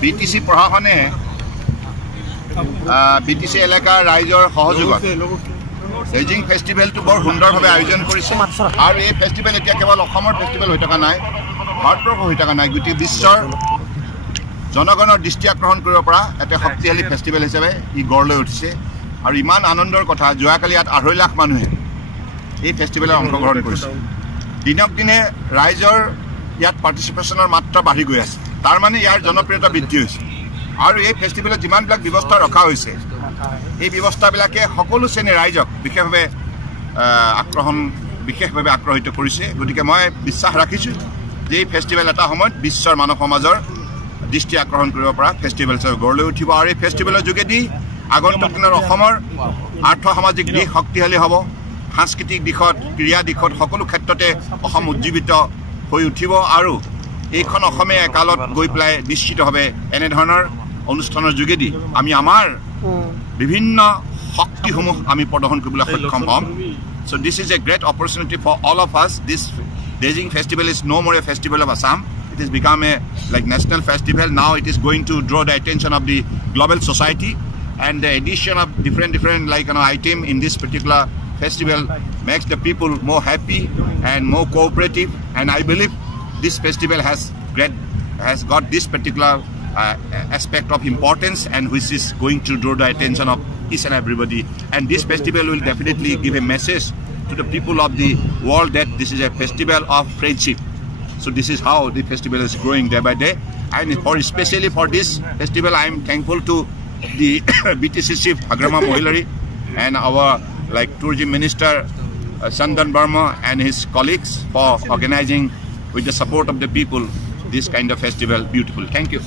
BTC প্ৰশাসনে BTC এলেকাৰ ৰাইজৰ সহযোগত ডেজিং ফেষ্টিভেলটো বৰ সুন্দৰভাৱে আয়োজন কৰিছে আৰু এই ফেষ্টিভেল এতিয়া কেৱল অসমৰ ফেষ্টিভেল হৈ থকা নাই ভাৰতবৰ্ষ হৈ থকা নাই গোটেই বিশ্বৰ জনগণৰ দৃষ্টি আকৰ্ষণ কৰিব পৰা এটা শক্তিশালী ফেষ্টিভেল হিচাপে ই গঢ় লৈ উঠিছে আৰু ইমান আনন্দৰ কথা যোৱাকালি ইয়াত 2.5 লাখ মানুহে এই ফেষ্টিভেলত অংশগ্ৰহণ কৰিছে দিনক দিনে ৰাইজৰ ইয়াত পাৰ্টিচিপেশ্যনৰ মাত্ৰা বাঢ়ি গৈ আছে তাৰ মানে ইয়াৰ জনপ্ৰিয়তা বৃদ্ধি হৈছে আৰু এই ফেষ্টিভেলত যিমানবিলাক ব্যৱস্থা ৰখা হৈছে এই ব্যৱস্থাবিলাকে সকলো শ্ৰেণীৰ ৰাইজক বিশেষভাৱে আগ্ৰহিত কৰিছে গতিকে মই বিশ্বাস ৰাখিছোঁ যে এই ফেষ্টিভেল এটা সময়ত বিশ্বৰ মানৱ সমাজৰ দৃষ্টি আকৰ্ষণ কৰিব পৰা ফেষ্টিভেল হিচাপে গঢ় লৈ উঠিব আৰু এই ফেষ্টিভেলৰ যোগেদি আগন্তুক দিনৰ অসমৰ আৰ্থ সামাজিক দিশ শক্তিশালী হ'ব সাংস্কৃতিক দিশত ক্ৰীড়া দিশত সকলো ক্ষেত্ৰতে অসম উজ্জীৱিত হৈ উঠিব আৰু এইখন অসমে একালত গৈ পেলাই নিশ্চিতভাৱে এনেধৰণৰ অনুষ্ঠানৰ যোগেদি আমি আমাৰ বিভিন্ন শক্তিসমূহ আমি প্ৰদৰ্শন কৰিবলৈ সক্ষম হ'ম so this is a great opportunity for all of us this Dezing festival is no more a festival of Assam it has become a like national festival now it is going to draw the attention of the global society and the addition of different like item in this particular festival makes the people more happy and more cooperative and I believe this festival has got this particular aspect of importance and which is going to draw the attention of each and everybody and this festival will definitely give a message to the people of the world that this is a festival of friendship so this is how the festival is growing day by day and especially for this festival I am thankful to the BTC chief Hagrama Mohilari and our like tourism minister Sandan Burma and his colleagues for organizing with the support of the people this kind of festival beautiful thank you